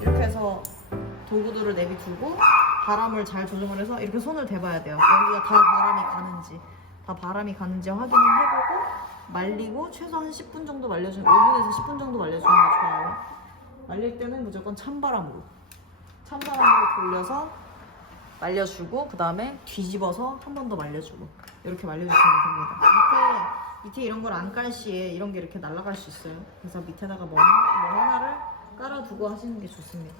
이렇게 해서 도구들을 내비두고 바람을 잘 조정을 해서 이렇게 손을 대봐야 돼요. 여기가 다 바람이 가는지 다 바람이 가는지 확인을 해보고 말리고 최소 한 10분 정도 말려주는 5분에서 10분 정도 말려주는 게 좋아요. 말릴 때는 무조건 찬바람으로 찬바람으로 돌려서 말려주고 그 다음에 뒤집어서 한 번 더 말려주고 이렇게 말려주시면 됩니다. 밑에 밑에 이런 걸 안 깔 시에 이런 게 이렇게 날아갈 수 있어요. 그래서 밑에다가 뭐, 뭐 하나를 깔아두고 하시는 게 좋습니다.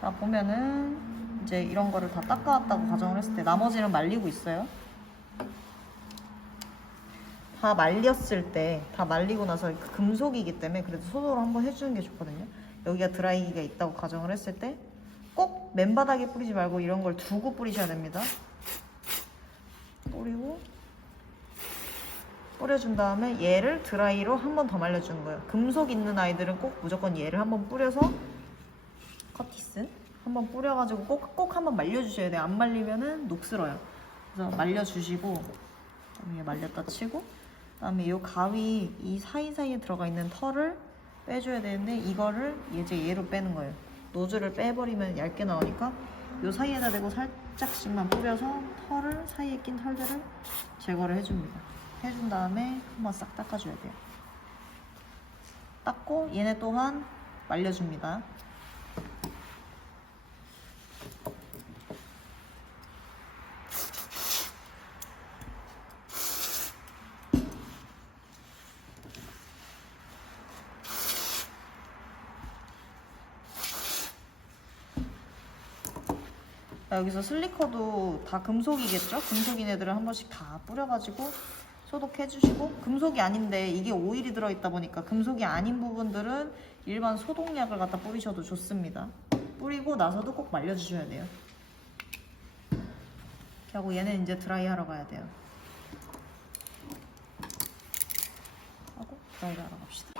자 보면은 이제 이런 거를 다 닦아왔다고 가정을 했을 때 나머지는 말리고 있어요. 다 말렸을 때, 다 말리고 나서 그 금속이기 때문에 그래도 손으로 한번 해주는 게 좋거든요. 여기가 드라이기가 있다고 가정을 했을 때 꼭 맨바닥에 뿌리지 말고 이런 걸 두고 뿌리셔야 됩니다. 뿌리고 뿌려준 다음에 얘를 드라이로 한 번 더 말려주는 거예요. 금속 있는 아이들은 꼭 무조건 얘를 한 번 뿌려서 커티스 한번 뿌려가지고 꼭 꼭 한번 말려주셔야 돼요. 안 말리면은 녹슬어요. 그래서 말려주시고 위에 말렸다 치고 그 다음에 이 가위 이 사이사이에 들어가 있는 털을 빼줘야 되는데 이거를 이제 얘로 빼는 거예요. 노즐을 빼버리면 얇게 나오니까 이 사이에다 대고 살짝씩만 뿌려서 털을 사이에 낀 털들을 제거를 해줍니다. 해준 다음에 한번 싹 닦아줘야 돼요. 닦고 얘네 또한 말려줍니다. 여기서 슬리커도 다 금속이겠죠? 금속인 애들은 한 번씩 다 뿌려가지고 소독해주시고 금속이 아닌데 이게 오일이 들어있다 보니까 금속이 아닌 부분들은 일반 소독약을 갖다 뿌리셔도 좋습니다. 뿌리고 나서도 꼭 말려주셔야 돼요. 이렇게 하고 얘는 이제 드라이 하러 가야 돼요. 하고 드라이를 하러 갑시다.